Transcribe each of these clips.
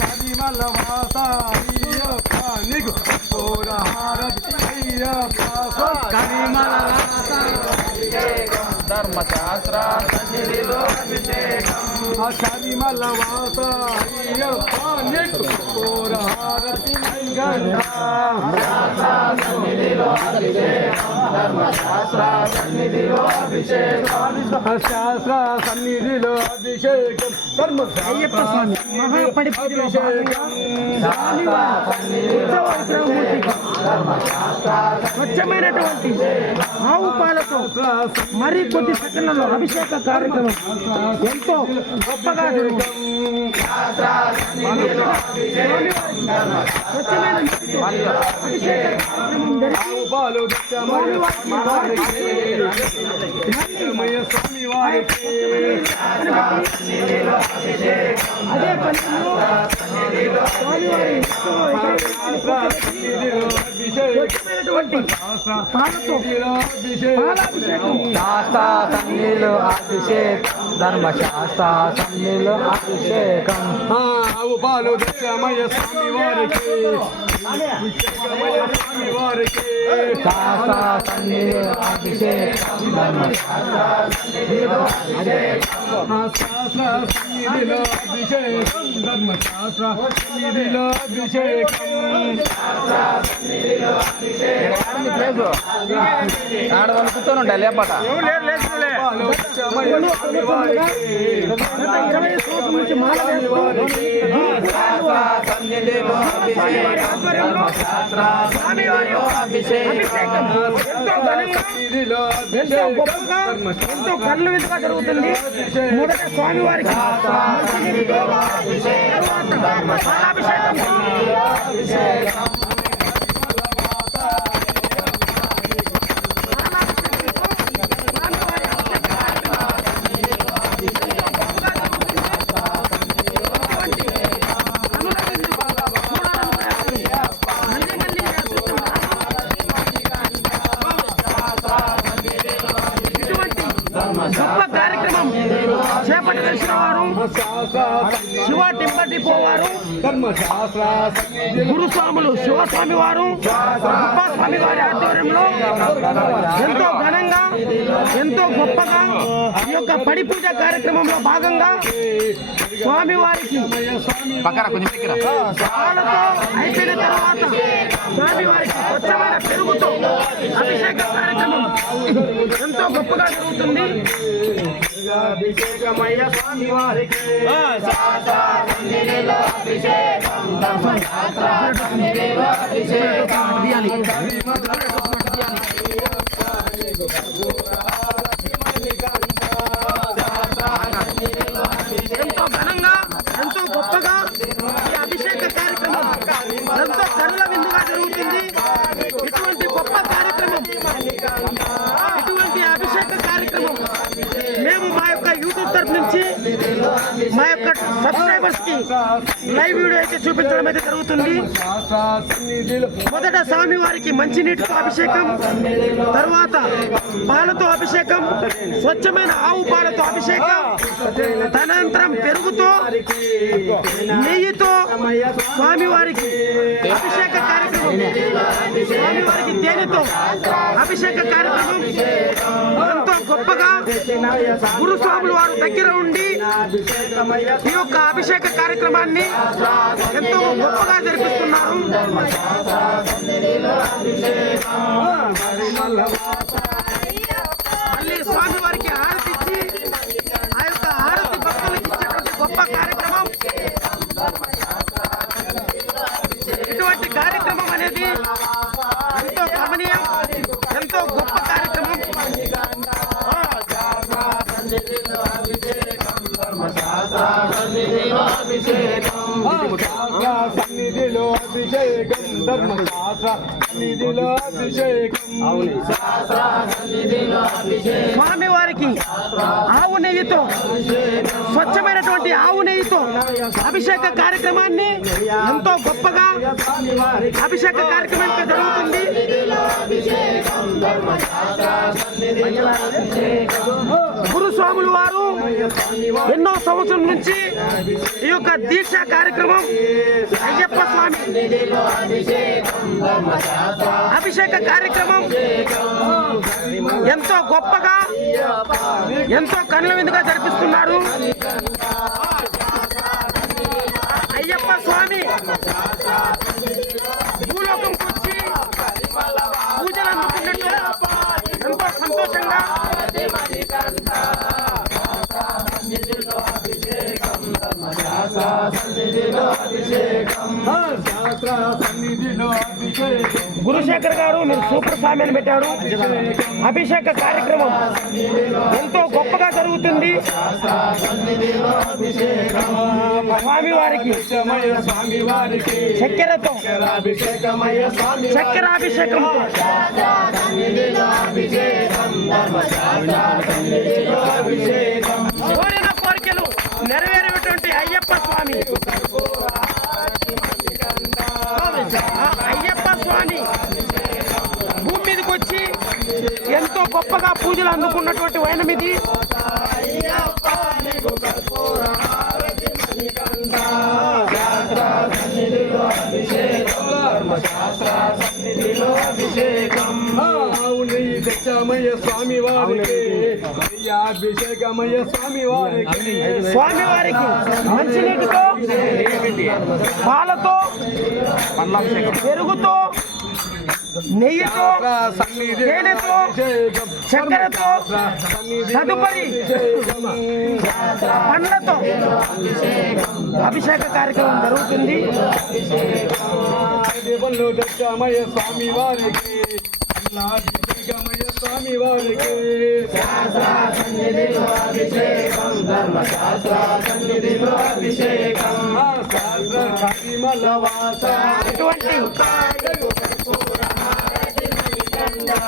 కరిమల వాస అయ్యప్ప నీకు కర్పూర హారతి అయ్యప్ప కరిమల వాస ధర్మశాస్త్ర సన్నిధిలో అభిషేకం కరిమల వాస అయ్యప్ప నీకు కర్పూర హారతి సన్నిధిలో అభిషేకం ధర్మశాస్త్ర సన్నిధిలో అభిషేకం శాస్త్ర సన్నిధిలో అభిషేకం అయ్యప్ప స్వామి మహాపడిపుడిలో స్వచ్ఛమైనటువంటి ఆవు పాలతో మరి కొద్ది సెకండ్లలో అభిషేక కార్యక్రమం ఎంతో గొప్పగా అదే పనిలో శాస్త్ర సన్నిధిలో అభిషేకం ధర్మశాస్త్ర సన్నిధిలో అభిషేకం ఆవు పాలు దక్షమయ స్వామి వారికి స్వామి వారికి శాస్త్ర సన్నిధిలో అభిషేకం ధర్మశాస్త్ర సన్నిధిలో అభిషేకం శాస్త్ర సన్నిధిలో అభిషేకం ధర్మశాస్త్ర సన్నిధిలో అభిషేకం ఆడవాళ్ళు కూర్చొని ఉంటాయి లేపట ఎంతో కళ్ళు విధంగా జరుగుతుంది. మొదట స్వామివారికి గొప్ప కార్యక్రమం చేపట్టదలిసిన వారు శివ టెంపర్ డిపో వారు గురుస్వాములు శివస్వామి వారు స్వామి వారి ఆధ్వర్యంలో ఎంతో ఘనంగా ఎంతో గొప్పగా ఈ యొక్క పడి పూజ కార్యక్రమంలో భాగంగా స్వామివారికి పాలతో అయిపోయిన తర్వాత స్వామివారికి స్వచ్ఛమైన పెరుగుతో అభిషేక కార్యక్రమం ఎంతో గొప్పగా జరుగుతుంది. అభిషేకమయ్య స్వామి వారికి ఎంతో ఘనంగా ఎంతో గొప్పగా ఈ అభిషేక కార్యక్రమం ఎంతో కరుల విందుగా జరుగుతుంది. ఇటువంటి గొప్ప కార్యక్రమం ఇటువంటి అభిషేక కార్యక్రమం మేము మా యొక్క యూట్యూబ్ తరఫు నుంచి మా యొక్క సబ్స్క్రైబర్స్ కి లైవ్ వీడియో అయితే చూపించడం అయితే జరుగుతుంది. మొదట స్వామి వారికి మంచినీటితో అభిషేకం, తర్వాత పాలతో అభిషేకం, స్వచ్ఛమైన ఆవు పాలతో అభిషేకం, తదనంతరం పెరుగుతో నెయ్యితో స్వామివారికి అభిషేక కార్యక్రమం, స్వామివారికి తేనెతో అభిషేక కార్యక్రమం ఎంతో గొప్పగా గురుస్వాములు వారు దగ్గర ఉండి ఈ యొక్క అభిషేక కార్యక్రమాన్ని ఎంతో గొప్పగా జరిపిస్తున్నారు. మళ్ళీ స్వామి వారికి హారతి ఇచ్చి ఆ యొక్క హారతి భక్తులకు ఇచ్చేటువంటి గొప్ప కార్యక్రమం. ఇటువంటి కార్యక్రమం అనేది ఎంతో గమనీయం, ఎంతో గొప్ప కార్యక్రమం. సన్నిధిలో అభిషేకం ధర్మశాస్త్ర సన్నిధిలో అభిషేకం స్వామి వారికి ఆవు నెయ్యితో స్వచ్ఛమైనటువంటి ఆవు నెయ్యితో అభిషేక కార్యక్రమాన్ని ఎంతో గొప్పగా అభిషేక కార్యక్రమం జరుగుతుంది. గురుస్వాములు వారు ఎన్నో సంవత్సరం నుంచి ఈ యొక్క దీక్ష కార్యక్రమం అయ్యప్ప స్వామి అభిషేక కార్యక్రమం ఎంతో గొప్పగా ఎంతో కనుల విందుగా జరిపిస్తున్నారు. అయ్యప్ప స్వామి భూలోకంకి వచ్చి పూజలు అందుకున్నట్టు ఎంతో సంతోషంగా గురుశేఖర్ గారు మీరు సూపర్ స్వామి అని పెట్టారు. అభిషేక కార్యక్రమం ఎంతో గొప్పగా జరుగుతుంది. స్వామివారికి చక్కెరతో చక్కెరాభిషేకం కోరిన కోరికలు నెరవేరేటువంటి అయ్యప్ప స్వామి అయ్యప్ప స్వామి భూమి మీదకి వచ్చి ఎంతో గొప్పగా పూజలు అందుకున్నటువంటి వైనం ఇది. స్వామివారికి మంచినీటితో పాలతో పెరుగుతో నెయ్యితో తేనెతో చక్కెరతో తదుపరి పండ్లతో అభిషేక కార్యక్రమం జరుగుతుంది. స్వామి వారికి స్వామి వారికి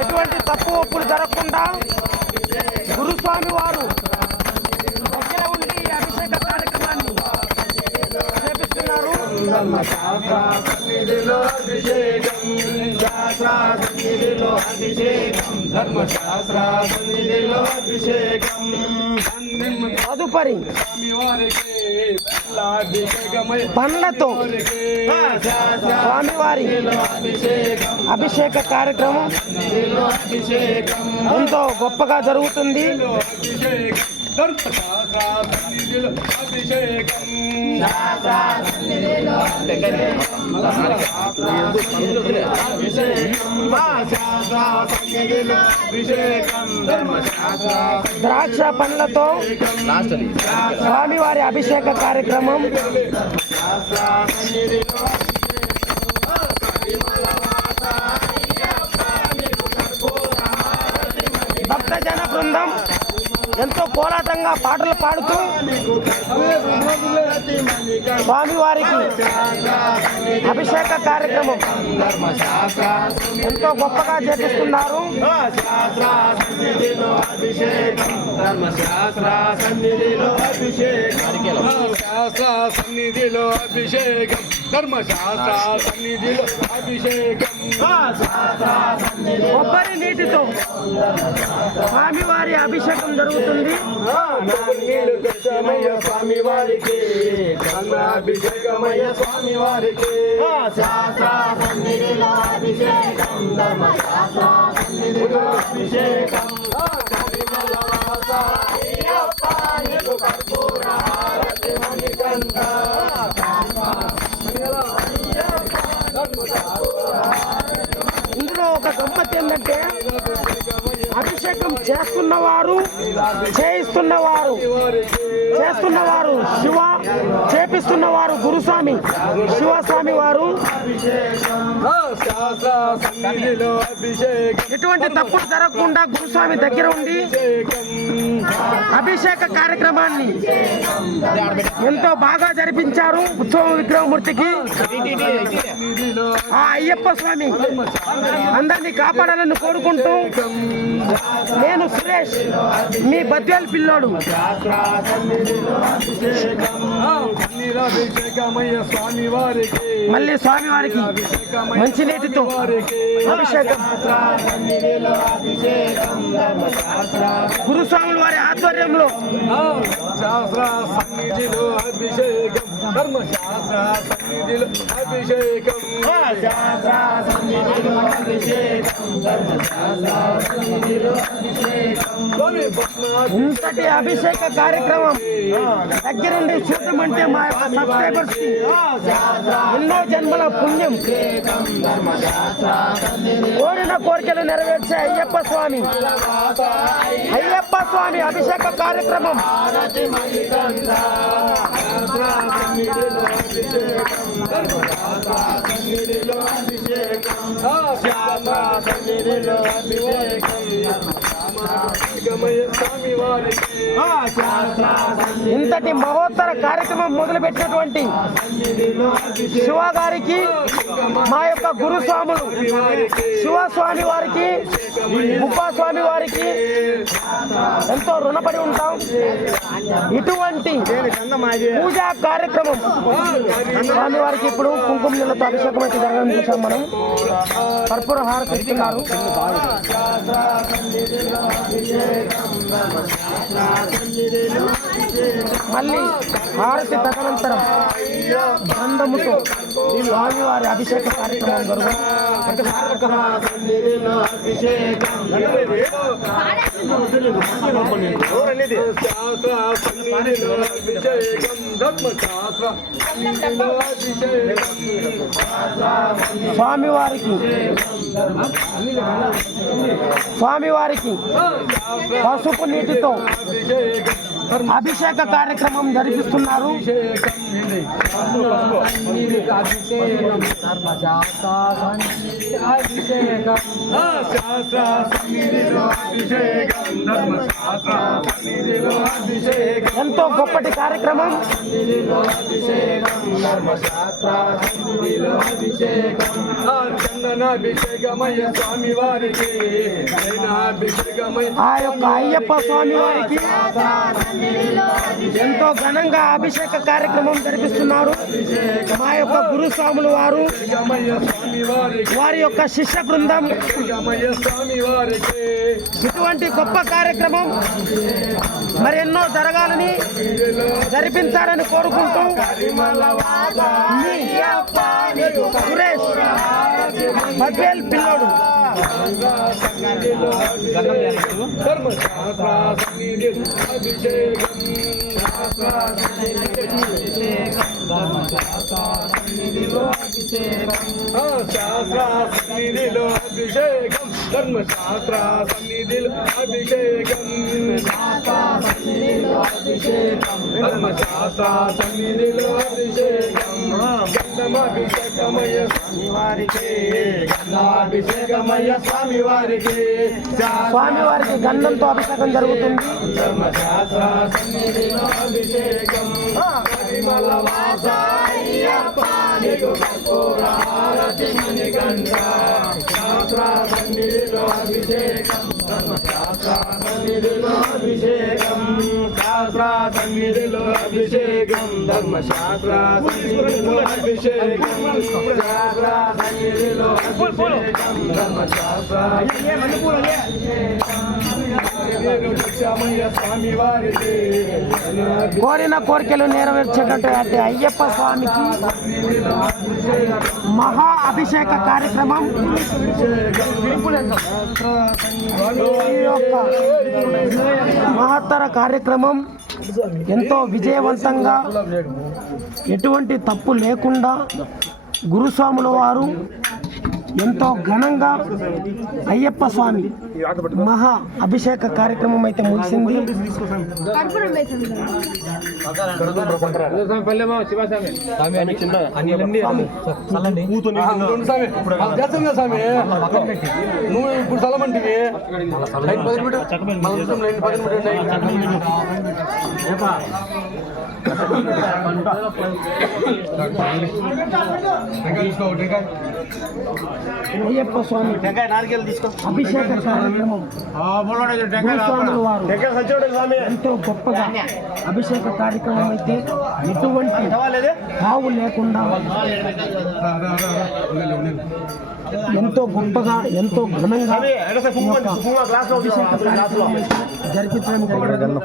ఎటువంటి తప్పు ఒప్పులు జరగకుండా గురుస్వామి వారు దగ్గర ఉండి ఈ అభిషేక కార్యక్రమాన్ని చేపిస్తున్నారు. తదుపరి పండ్లతో స్వామివారి అభిషేక కార్యక్రమం ఎంతో గొప్పగా జరుగుతుంది. ద్రాక్ష పండ్లతో స్వామివారి అభిషేక కార్యక్రమం భక్తజన బృందం ఎంతో కోలాటంగా పాటలు పాడుతూ స్వామివారికి అభిషేక కార్యక్రమం ఎంతో గొప్పగా చేపిస్తున్నారు. సన్నిధిలో అభిషేకం ధర్మశాస్త్ర సన్నిధిలో అభిషేకం కొబ్బరి నీటితో స్వామివారి అభిషేకం జరుగుతుంది. స్వామి వారికి అభిషేకమయ్య స్వామి వారికి అభిషేకం ఇందులో ఒక గమ్మత్ ఏంటంటే అభిషేకం చేస్తున్నవారు చేస్తున్నవారు శివ, చేపిస్తున్నవారు గురుస్వామి శివస్వామి వారు. ఎటువంటి తప్పులు జరగకుండా గురుస్వామి దగ్గర ఉండి అభిషేక కార్యక్రమాన్ని ఎంతో బాగా జరిపించారు. ఉత్సవ విగ్రహమూర్తికి ఆ అయ్యప్ప స్వామి అందరినీ కాపాడాలని కోరుకుంటూ నేను సురేష్, మీ బద్వేల్ పిల్లోడు. అభిషేకమయ్య స్వామి వారికి మళ్ళీ స్వామి వారికి మంచినీటితో అభిషేకం గురుస్వాముల వారి ఆధ్వర్యంలో శాస్త్ర సన్నిధిలో అభిషేకం ధర్మశాస్త్ర సన్నిధిలో అభిషేకం ఇంతటి అభిషేక కార్యక్రమం దగ్గరుండి చూడమంటే మా యొక్క సబ్స్క్రైబర్స్ కి ఎన్నో జన్మల పుణ్యం. కోరిన కోరికలు నెరవేర్చే అయ్యప్ప స్వామి అభిషేక కార్యక్రమం ఇంతటి మహోత్తర కార్యక్రమం మొదలుపెట్టినటువంటి శివ గారికి మా యొక్క గురుస్వాములు శివస్వామి వారికి ఉపస్వామి వారికి ఎంతో రుణపడి ఉంటాం. ఇటువంటి పూజా కార్యక్రమం స్వామి వారికి ఇప్పుడు కుంకుమ నీళ్ళతో అభిషేకం అయితే జరగడం చూసాం మనం. కర్పూర హారతి ఇస్తున్నారు. మళ్ళీ హారతి తదనంతరం గంధముతో స్వామివారి అభిషేక కార్యక్రమం జరుగుతుంది. స్వామివారికి పసుపు నీటితో అభిషేక కార్యక్రమం జరిపిస్తున్నారు. ఎంతో గొప్పటి కార్యక్రమం. ఆ యొక్క అయ్యప్ప స్వామి వారికి ఎంతో ఘనంగా అభిషేక కార్యక్రమం జరిపిస్తున్నారు. మా యొక్క గురుస్వాములు వారు వారి యొక్క శిష్య బృందం ఇటువంటి గొప్ప కార్యక్రమం మరెన్నో జరగాలని జరిపించాలని కోరుకుంటూ సురేష్ పద్వేల్ పిల్లోడు. ధర్మశాస్త్ర సన్నిధిలో అభిషేకం ధర్మశాస్త్ర సన్నిధిలో అభిషేకం గంధమాభిషేకమయ్య స్వామి వారికి గంధాభిషేకమయ్య స్వామి వారికి స్వామివారికి గంధంతో అభిషేకం జరుగుతుంది. ధర్మశాస్త్ర సన్నిధిలో అభిషేకం పరిమళ వాస అయ్యప్ప నీకు కర్పూర హారతి మణికంఠ శాస్త్ర సన్నిధిలో అభిషేకం ధర్మశాస్త్ర సన్నిధిలో అభిషేకం శాస్త్ర సన్నిధిలో అభిషేకం ధర్మశాస్త్ర సన్నిధిలో అభిషేకం శాస్త్ర సన్నిధిలో అభిషేకం ధర్మశాస్త్ర స్వామి వారికి కోరిన కోరికలు నెరవేర్చేటటువంటి అయ్యప్ప స్వామికి మహా అభిషేక కార్యక్రమం ఈ యొక్క మహత్తర కార్యక్రమం ఎంతో విజయవంతంగా ఎటువంటి తప్పు లేకుండా గురుస్వాముల వారు ఎంతో ఘనంగా అయ్యప్ప స్వామి మహా అభిషేక కార్యక్రమం అయితే ముగిసింది. నువ్వు ఇప్పుడు సలమంటివి అయ్యప్ప స్వామి అభిషేక కార్యక్రమం గురుస్వాముల వారు ఎంతో గొప్పగా అభిషేక కార్యక్రమం అయితే ఎటువంటి తావు లేకుండా ఎంతో గొప్పగా ఎంతో ఘనంగా ఈ యొక్క అభిషేక కార్యక్రమం జరిపించడం జరిగింది.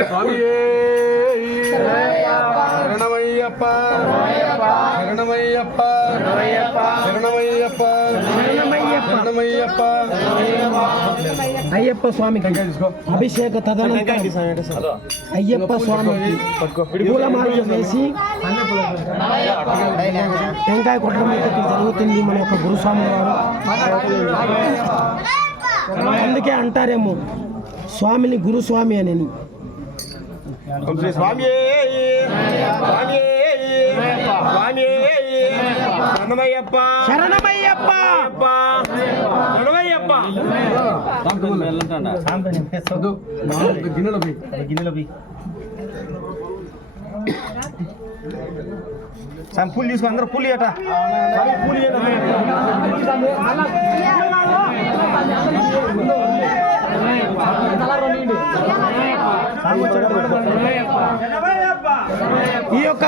స్వామియే శరణమయ్యప్ప శరణమయ్యప్ప శరణమయ్యప్ప శరణమయ్యప్ప అయ్యప్ప స్వామికి అభిషేక తదనంతరం అయ్యప్ప స్వామికి పూలమాలలు వేసి టెంకాయ కొట్టడం అయితే జరుగుతుంది మన యొక్క గురుస్వామి వారు. అందుకే అంటారేమో స్వామిని గురుస్వామి అని. శరణమయ్యప్ప శరణమయ్యప్ప శరణమయ్యప్ప గిన్నెలో పూలు తీసుకో అందరూ పూలు అట పూలు ఈ యొక్క